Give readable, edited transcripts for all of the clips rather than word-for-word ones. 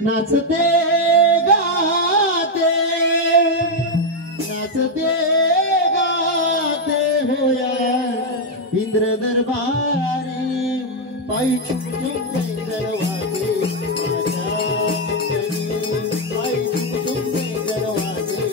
नाचते गाते होया इंद्र दरबारी पायी चुम चुम दरवाजे पायी चुम चुम दरवाजे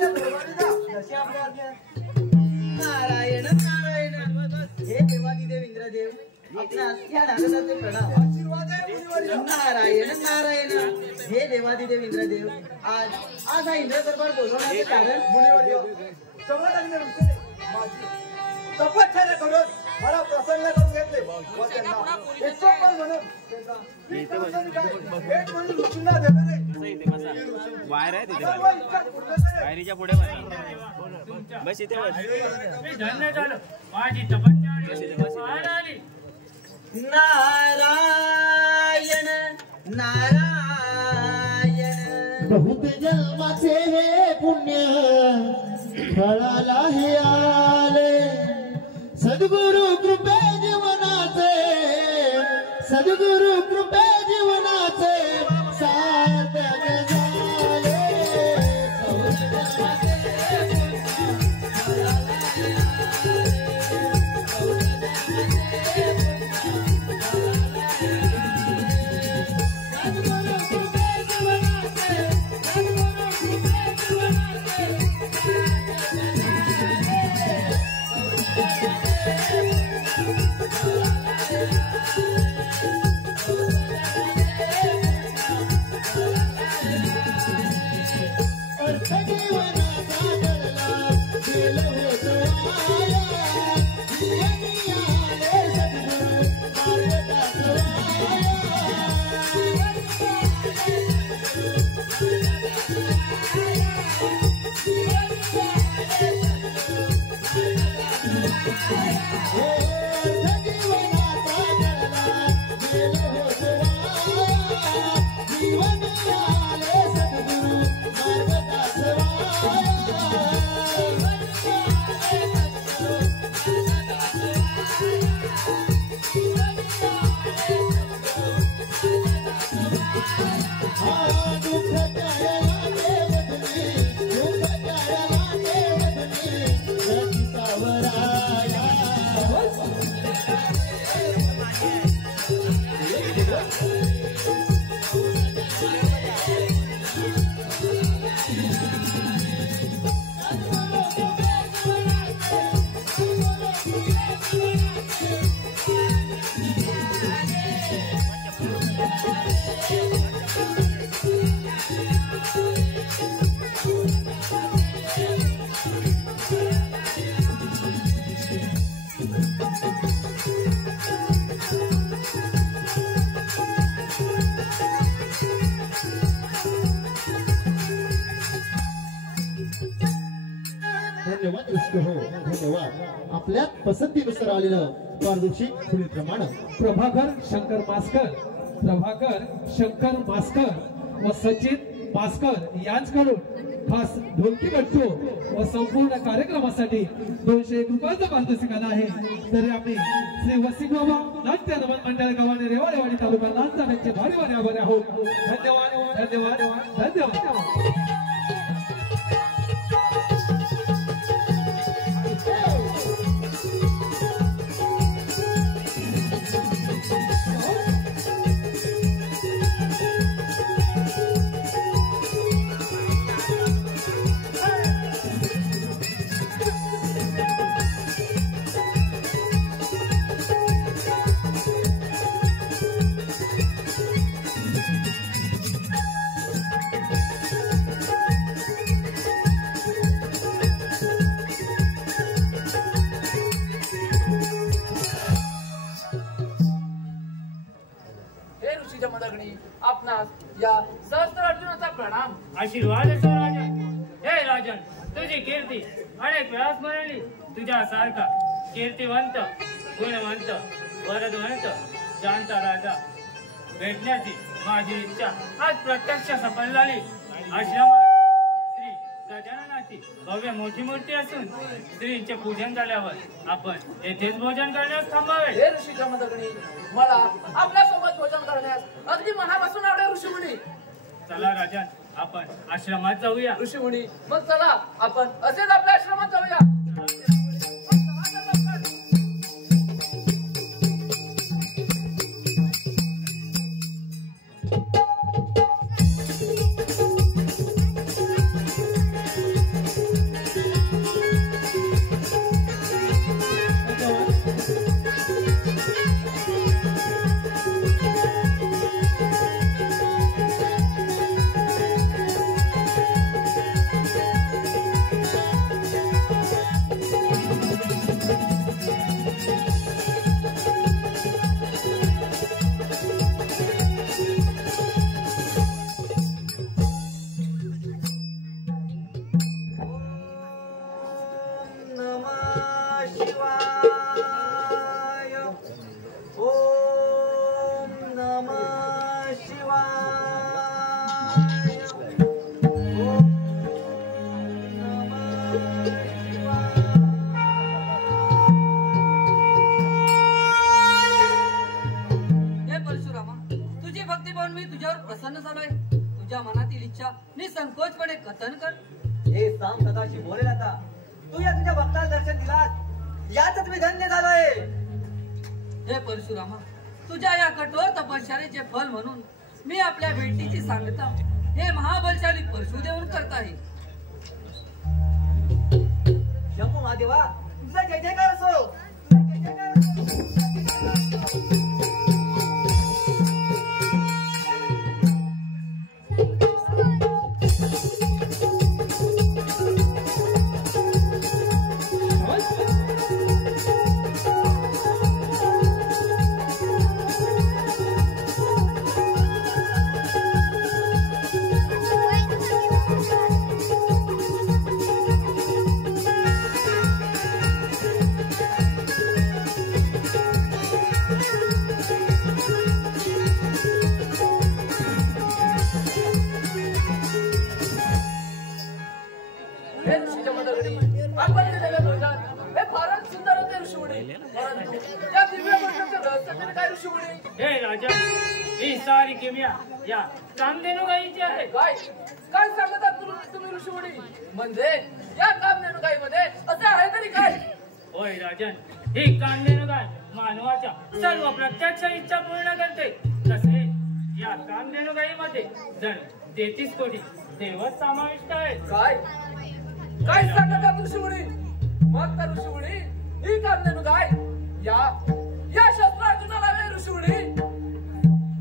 माझ्या नारायण नारायण हे देवादिदेव इंद्रदेव आपणास या नारदाचे प्रणाम. नारायण नारायण हे देवादिदेव इंद्रदेव आज हा इंद्र दरबार बोलवण्याचे कारण तपश्चर्या करून मला प्रसन्न करून घेतले व त्यांना यशोपर म्हणून भेट म्हणून ऋषींना देणारे वायर आहे तिथे वायरीच्या पुढे बस इथे बस. धन्य झालं माझी तपस्या आली. नारायण नारायण बहुत जन्माचे हे पुण्य फळाला हे आले सद्गुरु कृपे जीवनाचे सद्गुरु कृपे जीवनाचे सार्थक झाले. धन्यवाद ऋषी हो, धन्यवाद. आपल्या पसंतीनुसार आलेलं पारितोषिक पुढीलप्रमाणे प्रभाकर शंकर मास्कर व सचिन मास्कर यांच्याकडून खास ढोलकी बट्टू व संपूर्ण कार्यक्रमासाठी 201 रुपयाचं पारितोषिक आलं आहे. तरी आम्ही श्री वसिक बाबा नाट्य नमन मंडळ गव्हाणे रेवाडेवाडी तालुका लांजा यांचे भारी भारी आभारी आहोत. धन्यवाद धन्यवाद धन्यवाद. आपणास या सहस्त्र अर्जुनाचा प्रणाम. आशीर्वाद असो राजन. हे राजन, तुझी कीर्ती अनेक वेळा स्मरली. तुझ्या सारखा कीर्तिवंत, गुणवंत, वरदवंत जाणता राजा भेटण्याची माझी इच्छा आज प्रत्यक्ष सफल झाली. आश्रमात श्री गजाननाची भव्य मोठी मूर्ती असून श्रींचे पूजन झाल्यावर आपण येथेच भोजन करण्यास थांबावे. हे ऋषी जमदग्नी, मला आपल्या सोबत भोजन करण्यास अगदी मनापासून आवडेल ऋषीमुनी. चला राजन, आपण आश्रमात जाऊया. ऋषीमुनी, मग चला आपण असेच आपल्या आश्रमात जाऊया. निसंकोचपणे कथन कर. हे सांग सदाशिव बोलेल आता. तू या तुझ्या भक्ताला दर्शन दिलास यातच मी धन्य झालोय. हे परशुरामा, तुझ्या या कठोर तपश्चर्येचे फल म्हणून मी आपल्या भेटीची सांगता हे महाबलशाली परशुदेवन करत आहे. शंभू महादेवा, तुझा जय जयकार असो, तुझा जय जयकार असो. सारी किमया या कामधेनू गायीची आहे. गाय काय सांगतात तुम्ही ऋषीमुनी? म्हणजे या कामधेनू गायीमध्ये असे आहे तरी काय? होय राजन, ही कामधेनू गाय मानवाच्या सर्व प्रत्यक्ष इच्छा पूर्ण करते. तसे मध्ये जण 33 कोटी देवच समाविष्ट आहेत. काय काय सांगत आहे ऋषीमुनी? मग तर ऋषीमुनी ही कामधेनू काय या शस्त्रार्जुनाला वे ऋषीमुनी?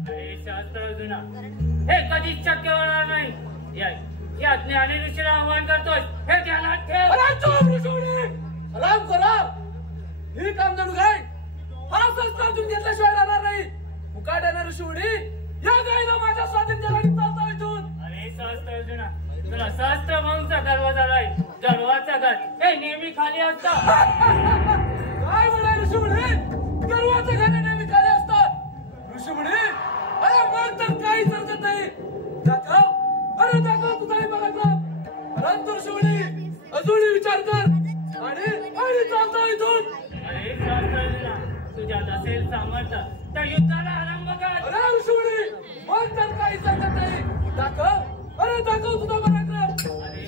अरे शास्त्रार्जुना, हे कधीच शक्य होणार नाही. या ज्ञानी ऋषीला आव्हान करतोय हे ध्यानात ठेव. अरे चुप ऋषीमुनी, आराम करा. ही कामधेनू काय हा शस्त्रार्जुन घेतल्याशिवाय राहणार नाही. मुकाट्याने ऋषीमुनी या गाईला माझ्या स्वाधीन केल्याने चालता इथून. अरे शास्त्रार्जुना, तुला सहस्त्र वंश गर्व झालाय. गर्वाचा गट हे नेहमी खाली असतं. काय म्हणाय ऋषीमुनी? गर्वाचे घरे नेहमी खाली असतात. ऋषीमुनी अरे मग तर काही हरकत नाही. दाखव, अरे दाखव तुझाही पराक्रम. परंतु ऋषीमुनी अजूनही विचार कर आणि चालता इथून. अरे शास्त्रार्जुना, तुझ्यात असेल सामर्थ्य तर युद्धाला आरंभ कर. अरे ऋषीमुनी मग तर काही हरकत नाही. दाखव, अरे दाखव तुझा पराक्रम. अरे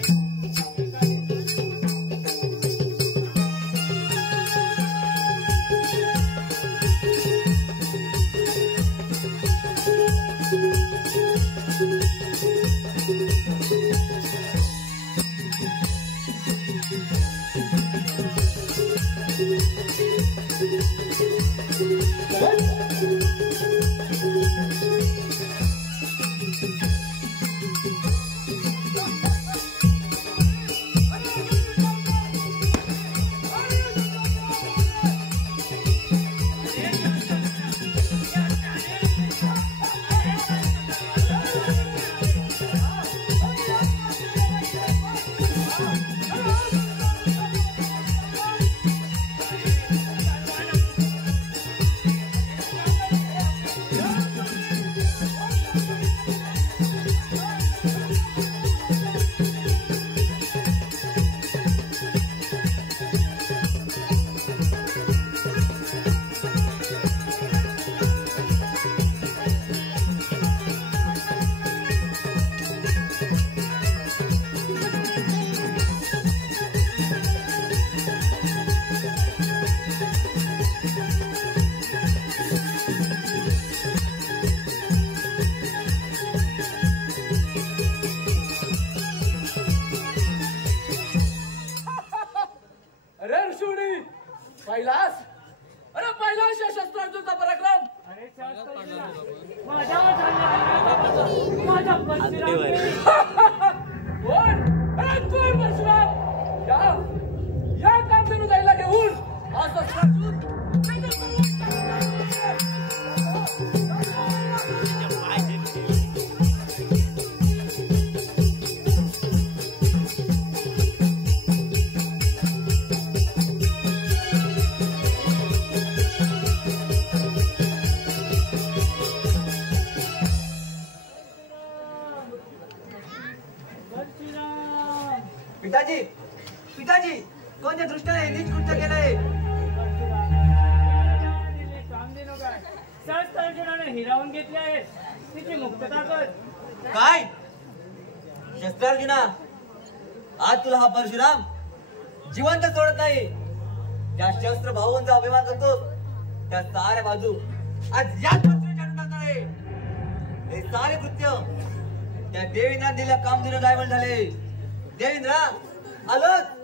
पिताजी कोणत्या दृष्टीने नीच कृत्य केलंय? शास्त्रार्जुनाने हिरावून घेतले आहे. तिची मुक्तता कर. काय शस्त्रार्जुना, आज तुला हा परशुराम जिवंत सोडत नाही. त्या शस्त्र भाऊंचा अभिमान करतो त्या साऱ्या बाजू आज याच आहे. हे सारे कृत्य त्या देवेंद्राने दिल्या कामधेनू गायब झाले. देवेंद्र आलोच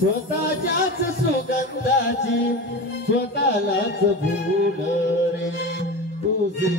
स्वतःच्याच सुगंधाची स्वतःलाच भूल रे तुझे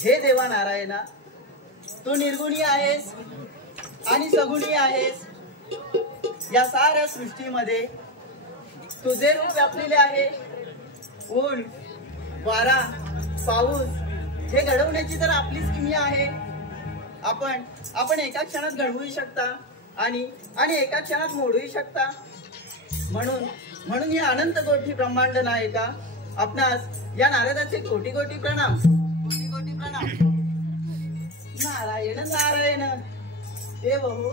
हे देवा नारायणा, तू निर्गुणी आहेस आणि सगुणी आहेस. या साऱ्या सृष्टीमध्ये तुझे रूप व्यापलेले आहे. ऊन, वारा, पाऊस हे घडवण्याची तर आपलीच किमया आहे. आपण एका क्षणात घडवूही शकता आणि एका क्षणात मोडूही शकता. म्हणून हे अनंत कोटी ब्रह्मांड नायका आपणास या नारदाचे कोटी कोटी प्रणाम. नारायण नारायण देव हो,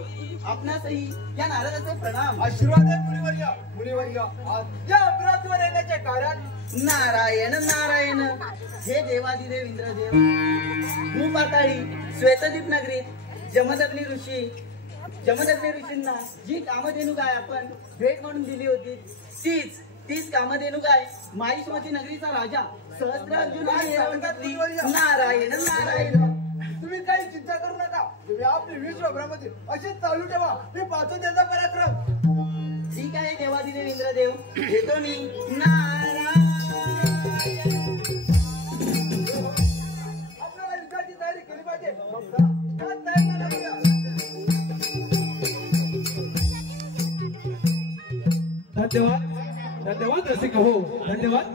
आपणासही या नारदाचे प्रणाम. आशीर्वाद आहे मुनिवर्य. आज या अपराधवर येण्याचे कारण नारायण नारायण हे देवादिदेव इंद्रदेव. भूपाताळी श्वेतदीप नगरीत जमदग्नी ऋषींना जी कामधेनू गाय आपण भेट म्हणून दिली होती, तीच कामधेनू गाय माहिष्मती नगरीचा राजा सहस्त्रार्जुन. नारायण नारायण. तुम्ही काही चिंता करू नका. तुम्ही आपली विश्व ब्रह्मतील अशीच चालू ठेवा. मी पाहतो त्याचा पराक्रम. ठीक आहे देवादिदेव इंद्रदेव, येतो मी. नारायण. आपल्याला युद्धाची तयारी केली पाहिजे. धन्यवाद रसिका हो, धन्यवाद.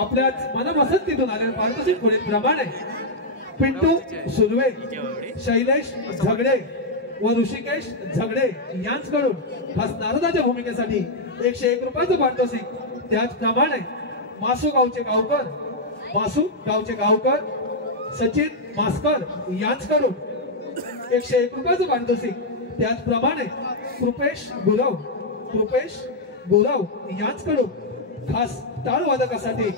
आपल्या मनपसंतीतून आलेल्या पारितोषिक पुढील प्रमाणे पिंटू सुर्वे, शैलेश झगडे व ऋषिकेश झगडे यांच्याकडून खास नारदाच्या भूमिकेसाठी 101 रुपयाचं पारितोषिक. त्याचप्रमाणे मासू गावचे गावकर सचिन मास्कर यांच्याकडून 101 रुपयाचं पारितोषिक. त्याचप्रमाणे कृपेश गुरव यांच्याकडून खास टाळ वादकासाठी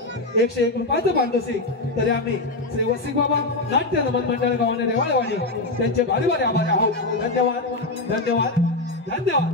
101 रुपयाचं पारितोषिक. तरी आम्ही श्री वसिक बाबा नाट्य नमन मंडळ गावाने रेवाळेवाडी त्यांचे भारी भारी आभारी आहोत. धन्यवाद धन्यवाद धन्यवाद.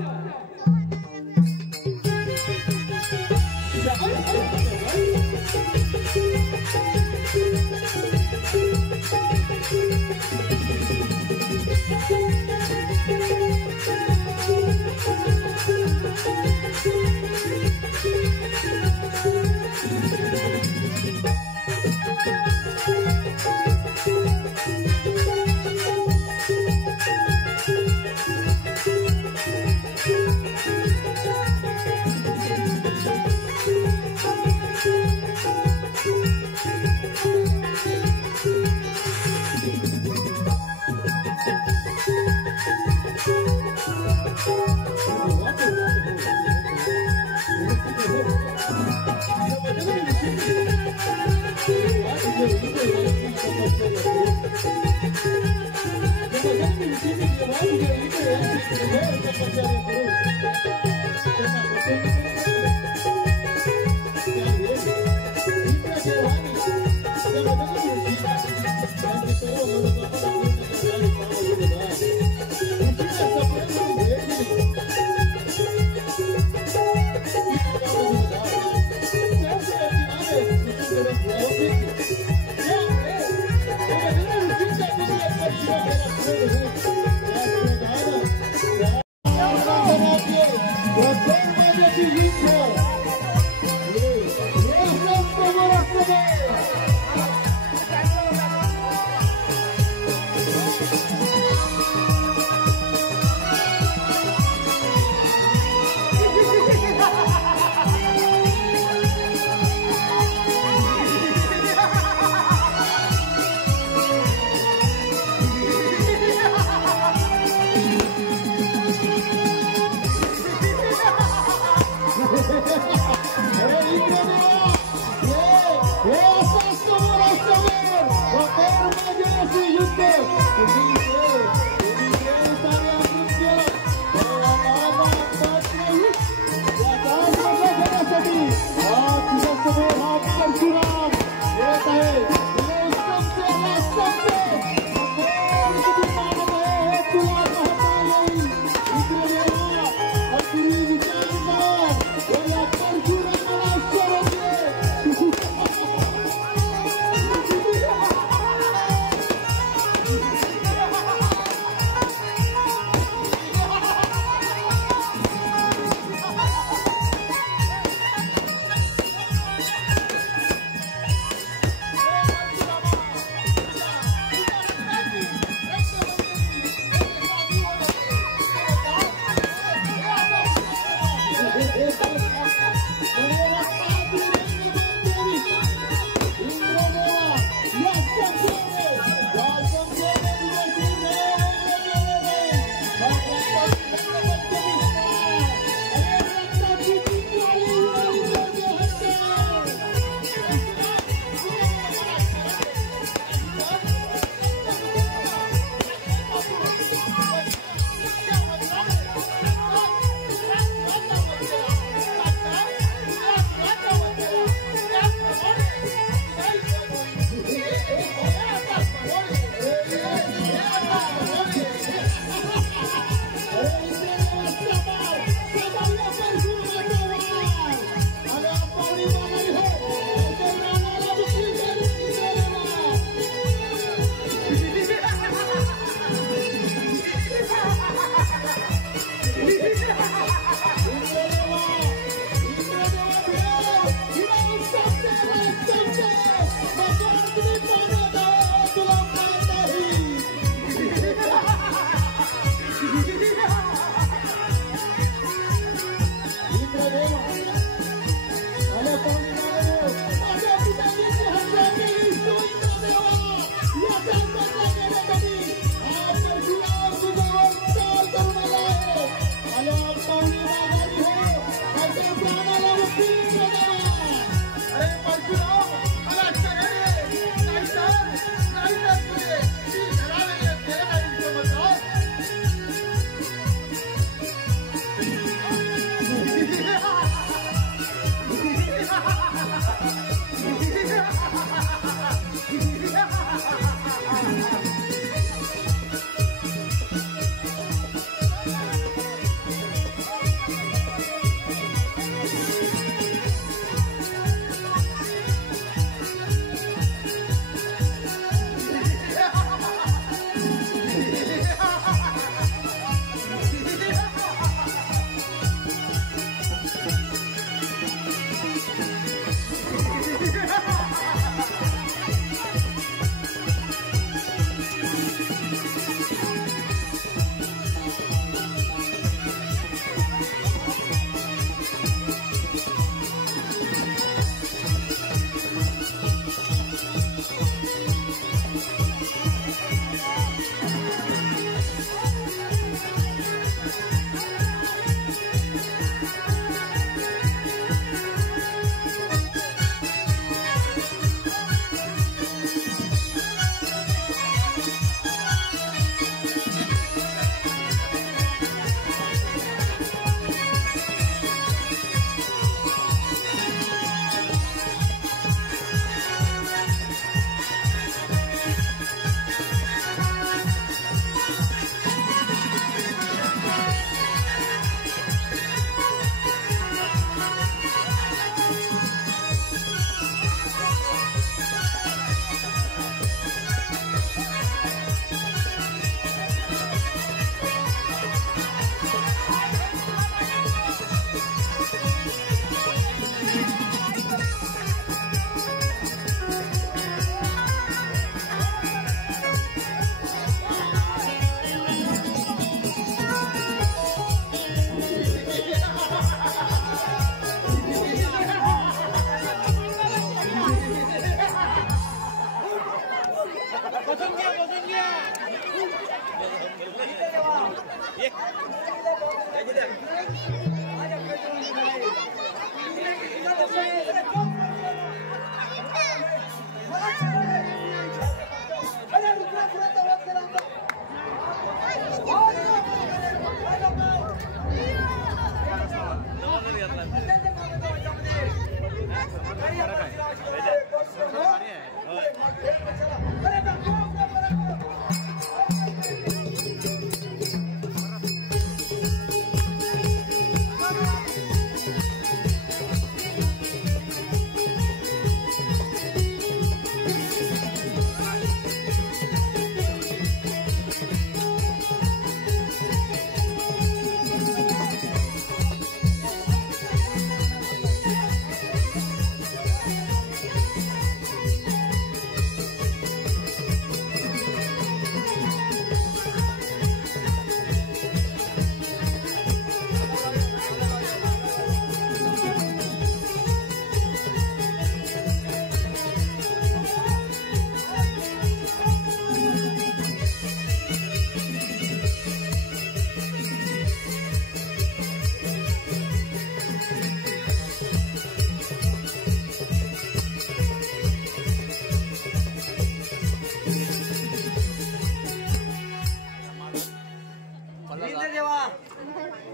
परशुराम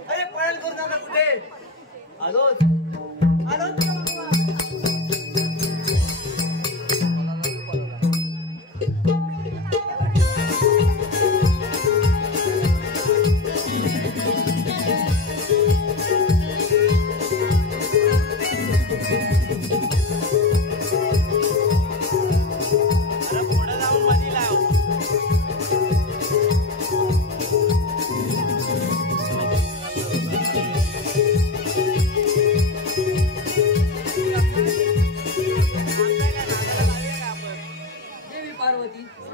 अरे पळायला करू नका कुठे आलोच आलोच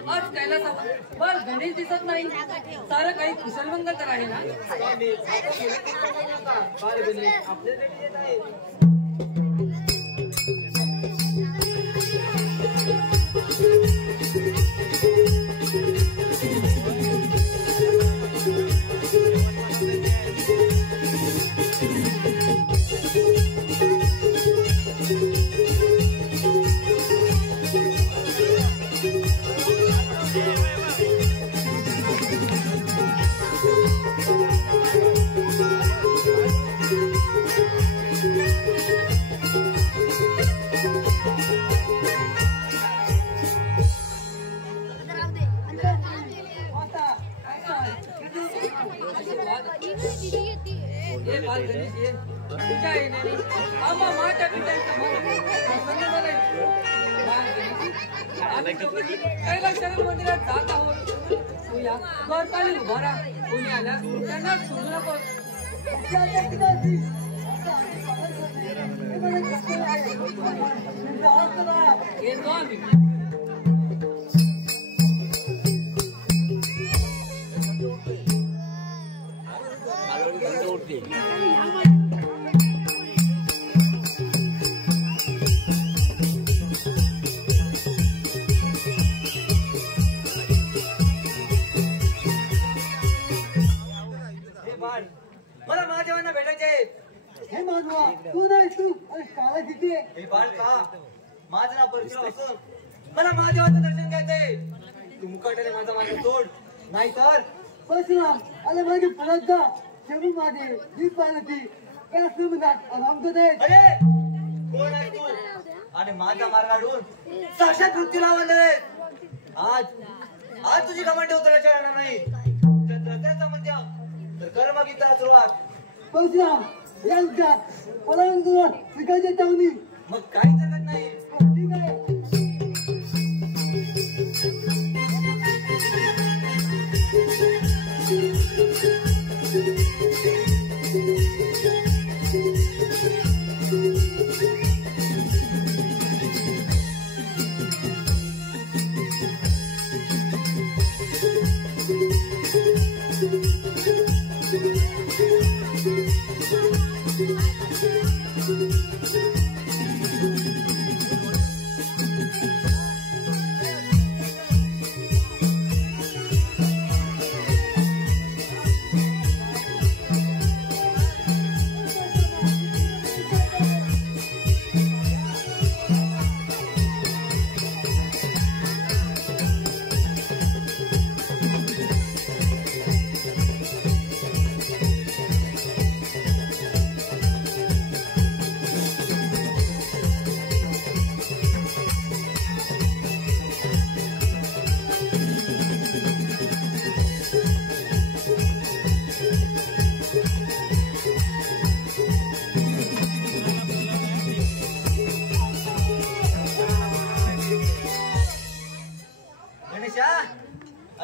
आज कैलासावर बर गणेश दिसत नाही सारं काही कुशलमंगल तर आहे ना मंदिरात जात आहोत पाणी उभा राहा कोणी आल्या त्यांना सोडू नको येतो आम्ही मला महादेवांना भेटायचे हे माधवा तू नाही तू अरे काला किती हे बाळ का माझं नाव परशुराम असून मला महादेवाचं दर्शन घ्यायचंय तू मुकाट्याने माझा मार्ग सोड नाहीतर परशुराम अरे मागे परत जा शेवटी माझे ही पार्वती काय म्हणतात आराम करत अरे कोण आहे तू आणि माझा मार्ग अडून साक्षात मृत्यूला आवाज आज तुझी घमंड उतरायची राहणार नाही त्याचा मध्य तर कर मग इथं सुरुवात परशुराम यांच्यात पलंग शिकायचे टावणी मग काहीच हरकत नाही ठीक आहे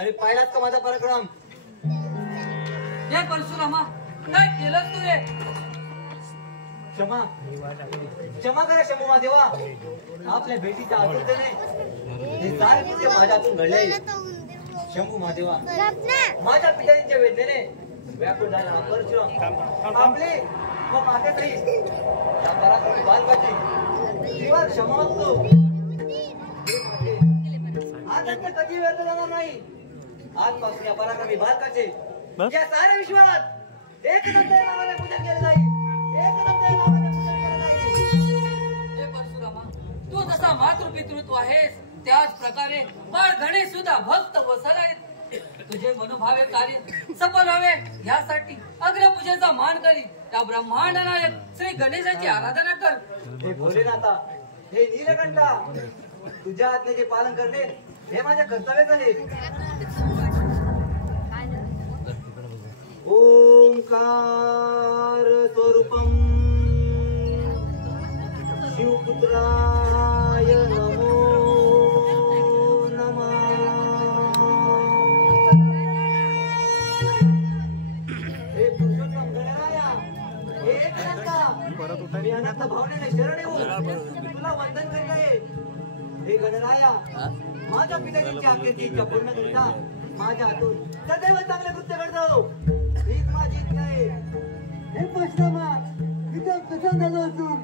अरे पाहिलात का माझा पराक्रम? हे परशुरामा काय केलंस तू रे? क्षमा क्षमा करा शंभू महादेवा. आपल्या भेटीच्या आतुरतेने हे सारे कृत्य माझ्या हातून घडले. शंभू महादेवा, माझ्या पित्यांच्या वेदनेने व्याकुळ झाला हा परशुराम आपले व मातेताई या पराक्रमी बालकाची जीवावर क्षमा मागतो. आता कधी व्यर्थ जाणार नाही. आजपासून या पराक्रमी बालकाचे या साऱ्या विश्वात एकदम त्या नावाने पूजन केले जाईल. एकदम त्या नावाने पूजन केले जाईल. हे परशुरामा, तू जसा मातृपितृत्व आहेस त्याच प्रकारे बाळ गणेश सुद्धा भक्त वसल आहेत. तुझे मनोभावे कार्य सफल व्हावे यासाठी अग्रपूजेचा मान करी त्या ब्रह्मांड नायक श्री गणेशाची आराधना कर. हे भोलेनाथा, हे नीलकंठा, तुझ्या आज्ञेचे पालन करणे हे माझ्या कर्तव्यच आहे. ओंकार स्वरूपम शिवपुत्राय नमो नमः. हे पुरुषोत्तम गणराया, हे अनंता, मी अनंत भावनेने शरण येऊ तुला वंदन करीत आहे. हे गणराया, माझ्या पित्याची आज्ञेची इच्छा पूर्ण करिता माझ्या हातून सदैव चांगले कृत्य घडतो हीच माझी इच्छा आहे. हे परशुरामा, इथं प्रसन्न झालो असून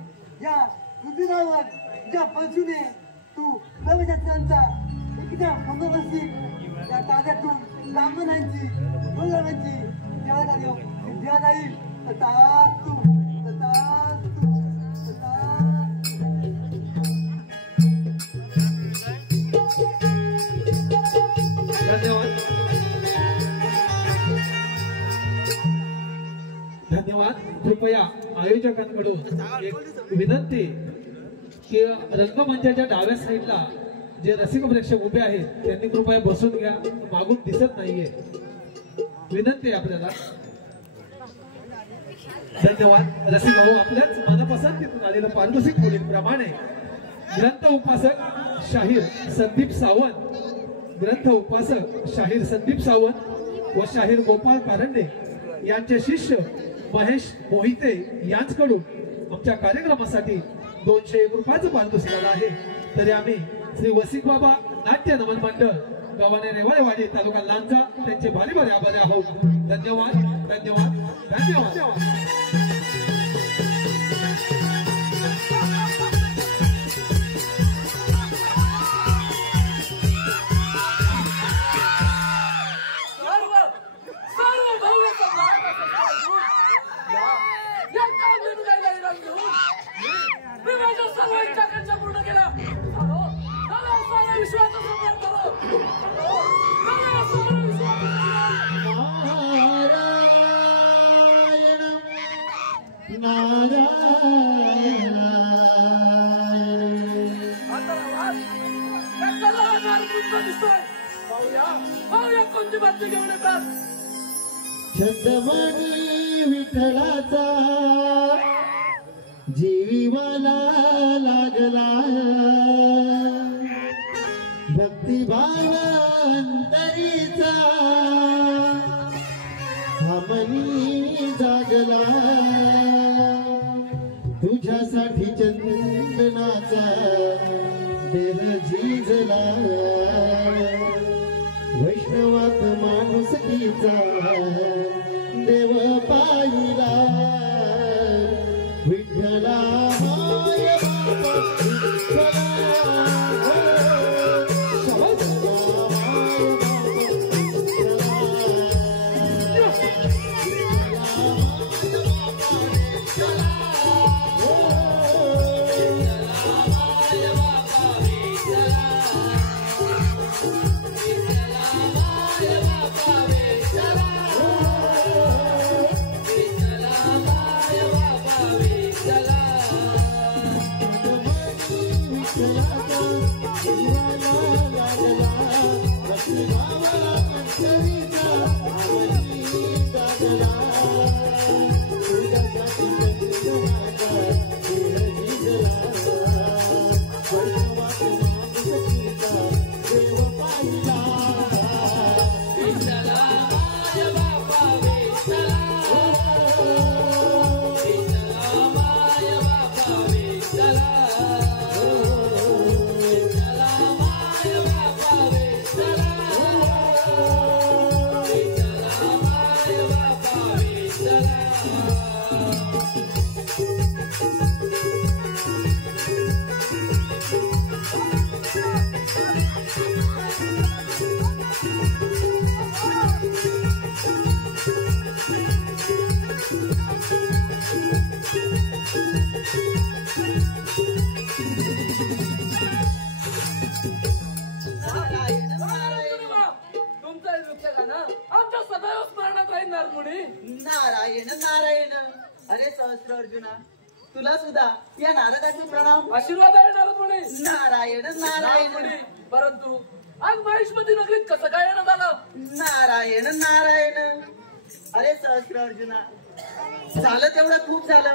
या रुधिरावर ज्या पंचूने तू प्रवेशांचा एकीच्या मंगळवस्ती त्या ताब्यातून ब्राह्मणांची मुलांची देवाला जाईल. तथास्तु, तथास्तु, तथास्तु. धन्यवाद. धन्यवाद. कृपया आयोजकांकडून एक विनंती की रंगमंचाच्या डाव्या साईडला जे रसिक प्रेक्षक उभे आहेत त्यांनी कृपया बसून घ्या. मागून दिसत नाहीये. विनंती आहे आपल्याला. धन्यवाद. रसिक भाऊ, आपल्याच मनपसंतीतून आलेलं पारितोषिक मुलींप्रमाणे ग्रंथ उपासक शाहीर संदीप सावंत, ग्रंथ उपासक शाहीर संदीप सावंत व शाहीर गोपाळ कारंडे यांचे शिष्य महेश मोहिते यांच्याकडून आमच्या कार्यक्रमासाठी 201 रुपयाचं पारितोषिक आलं आहे. तरी आम्ही श्री वसिक बाबा नाट्य नमन मंडळ गावाने रेवाळेवाडी तालुका लांजा त्यांचे भारी भारी आभारी आहोत. धन्यवाद, धन्यवाद, धन्यवाद. पूर्ण केला विश्वास कोणती बातमी घेऊन येतात. छत्रपती विठ्ठलाचा जीवाला लागला, भक्तिभाव अंतरीचा हमनी जागला. तुझ्यासाठी चंदनाचा देह झिजला, वैष्णवात माणुसकीचा देव पाहिला. विठ्ठला माय बाबा विठ्ठला, अरे सहस्त्र अर्जुना, तुला सुद्धा या नारदाचे प्रणाम. आशीर्वाद आहे नारद मुनी. नारायण नारायण. परंतु आज महिष्मती नगरीत कसं काय येणं झालं? नारायण नारायण. अरे सहस्त्र अर्जुना, झालं तेवढं खूप झालं.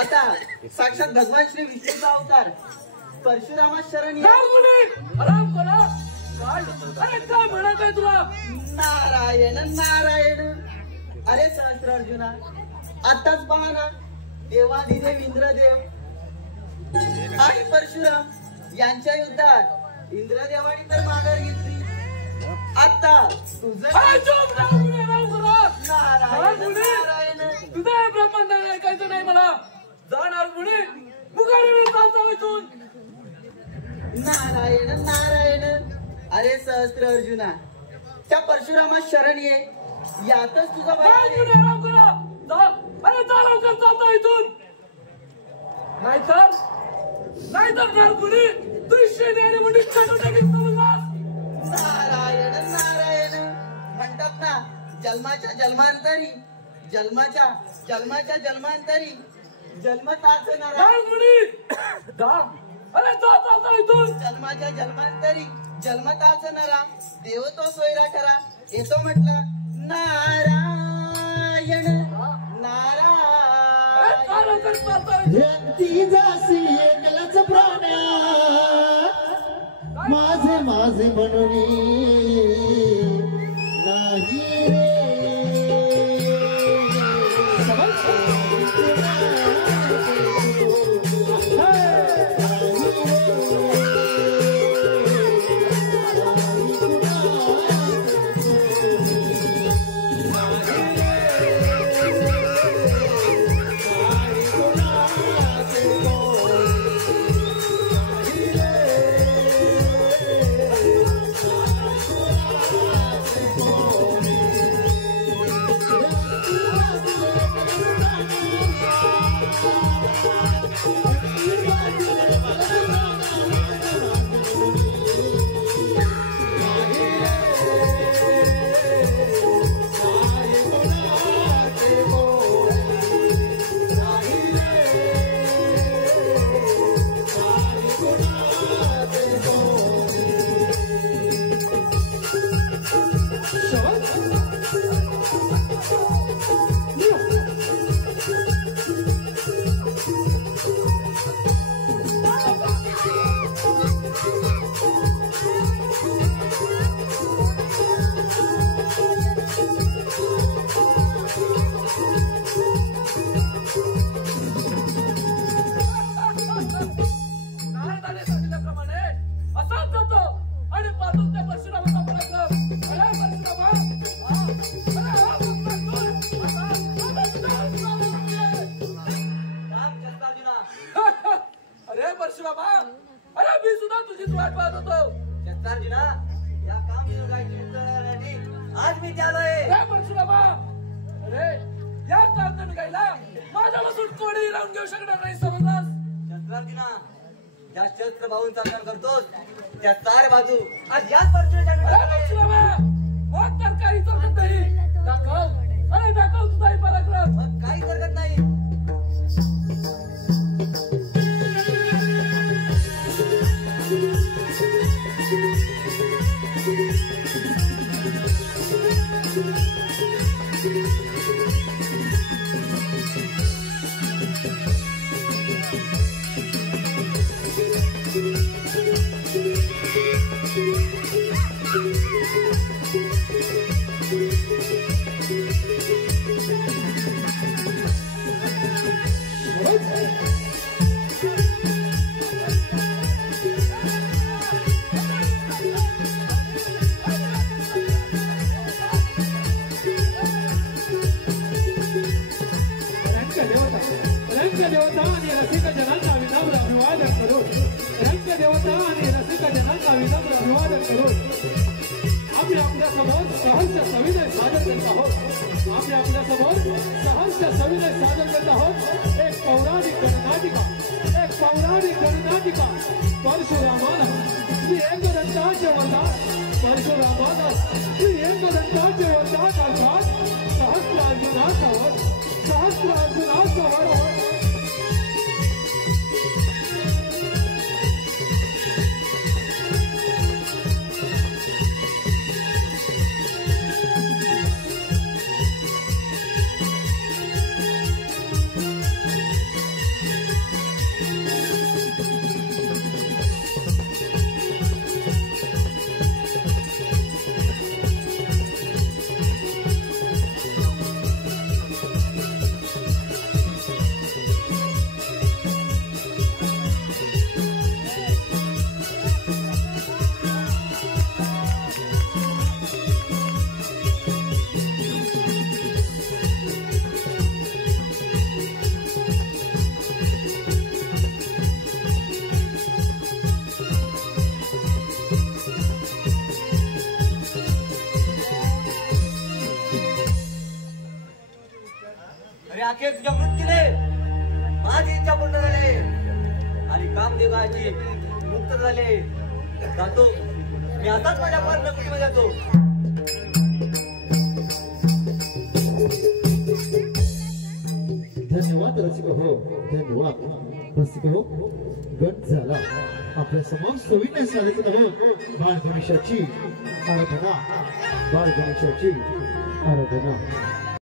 आता साक्षात भगवान श्री विष्णूचा अवतार परशुरामा शरण ये. नारद मुनी, आराम करा. काय अरे काय म्हणत आहे तुला? नारायण नारायण. अरे सहस्त्र अर्जुना, आताच पहा ना, देवादिदेव इंद्रदेव आणि परशुराम यांच्या युद्धात इंद्रदेवाने तर माघार घेतली. आता तुझं अरे चुप, नारद मुनी, आराम करा. नारायण नारद मुनी, नारायण. तुझं हे ब्रह्मांड ऐकायचं नाही मला. जा नारद मुनी, मुखाने चालता इथून. नारायण नारायण. अरे सहस्त्र अर्जुना, त्या परशुरामा शरण ये, यातच तुझा नारद भाग मुनी, आराम करा. जा, अरे जा लवकर, चालता इथून. नाहीतर नारद मुनी, तू शेने आणि मुंडी छाटून टाकीस समजलास. नारायण नारायण. म्हणतात ना, जन्माच्या जन्मांतरी जन्मताच नरा. नारद मुनी, जा, अरे जा, चालता इथून. जन्माच्या जन्मांतरी जन्मताच नरा, देव तो सोयरा करा. येतो म्हटलं नारायण अरे नारायण. जा लवकर, चालता इथून. ती जासी एकलाच प्राण्या, माझे माझे म्हणून नाही रे. नारदाने सांगितल्याप्रमाणे असाच जातो आणि पाहतो त्या परशुरामाचा पराक्रम. अरे परशुरामा, अरे हा पराक्रम. अरे परशुरामा, अरे मी सुद्धा तुझीच वाट पाहत होतो. शस्त्रार्जुना, या कामगिरीसाठी आज मी त्यालोय. अरे परशुरामा, अरे या काम निघायला माझ्यापासून कोणी लावून घेऊ शकणार नाही समजलास. शस्त्रार्जुना, ज्या शस्त्र भाऊन चालणार करतोस त्या चार बाजू आज याच परशुराच्या अरे परशुरामा, मग तर काही हरकत नाही. दाखव, अरे दाखव तुझाही पराक्रम. मग काहीच हरकत नाही. देवता आणि रसिक जनांना विनम्र अभिवादन करून रंग देवता आणि रसिक जनांना विनम्र अभिवादन करून आम्ही आपल्या समोर सहर्ष सविनय सादर करत आहोत. आम्ही आपल्या समोर सहर्ष सविनय सादर करत आहोत. एक पौराणिक गणनाटिका परशुरामाला श्री एकदंताचे वरदान परशुरामाला श्री एकदंताचे वरदान अर्थात अखेर तुझ्या मृत्यूने माझी इच्छा पूर्ण झाली आणि कामदेवाची मुक्त झाले. जातो मी आताच माझ्या पर्णकुटीमध्ये जातो. धन्यवाद रसिक हो, धन्यवाद रसिक हो. गट झाला आपल्या समोर सविनय साधित आहोत बाळ गणेशाची आराधना, बाळ गणेशाची आराधना.